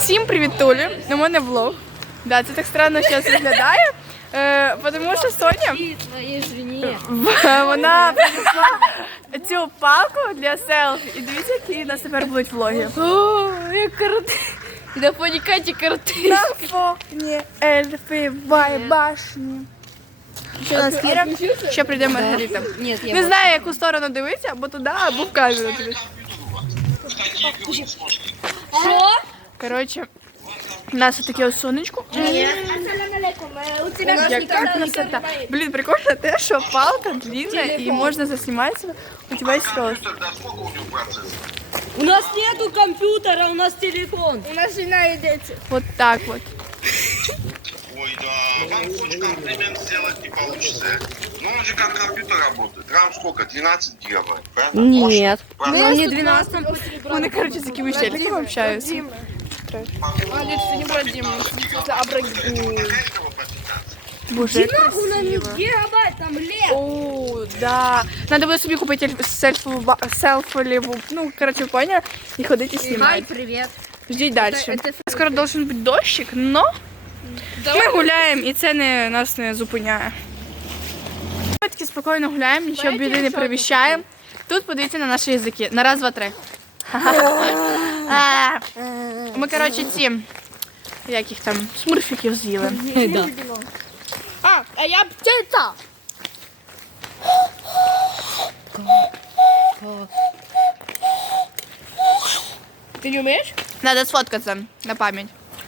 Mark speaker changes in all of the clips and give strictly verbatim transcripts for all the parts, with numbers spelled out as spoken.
Speaker 1: Всім привітулі, у мене влог. Да, це так странно зараз виглядає, е, тому що Соня, вона принесла цю палку для селфі. І дивіться, які у нас тепер будуть влоги.
Speaker 2: О, як круто. На фоні Каті картинки.
Speaker 1: На фоні ельфівої башні. Ще у нас Кіра, ще прийде Маргарита. Не знаю, яку сторону дивитися, або туди, або в камеру дивитися.
Speaker 2: Що?
Speaker 1: Коротше, у нас таке ось сонечко. Яка красота. Блін, прикольно те, що палка длинна і можна заснімати себе. У тебе є рост.
Speaker 2: У нас нету компьютера, у нас телефон.
Speaker 3: У нас жена и дети.
Speaker 1: Вот так вот.
Speaker 4: Ой, да, вам хоть комплимент сделать не получится. Ну, он же как компьютер работает. Рам сколько? двенадцать гигабайт, правильно?
Speaker 2: Нет.
Speaker 4: Правильно?
Speaker 2: Не двенадцать.
Speaker 1: Вони, коротше, з такими щеликами общаються.
Speaker 3: Алекс, ты не брат Дима, это Абрагим.
Speaker 1: Боже, як
Speaker 2: Нахуй на
Speaker 1: красиво.
Speaker 2: гигабайт, там лет.
Speaker 1: О, да. Надо буде собі купити селфову, ба- селфову, ну, коротше, поняла, і ходити знімати.
Speaker 2: привет.
Speaker 1: Ждіть далі. Скоро должен бути дощик, но ми гуляємо, і це не, нас не зупиняє. Ми таки спокійно гуляємо, нічого біди не перевіщаємо. Тут подивіться на наші язики. На раз, два, три. А, Ми, коротше, ці, як їх там, смурфіків з'їли.
Speaker 2: Да.
Speaker 3: А, а я птица. Ты не умеешь?
Speaker 1: Надо сфоткатися на пам'ять.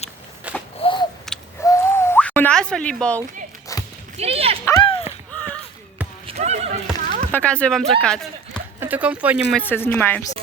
Speaker 1: У нас волейбол. А! Показую вам закат. На такому фоні ми це займаємося.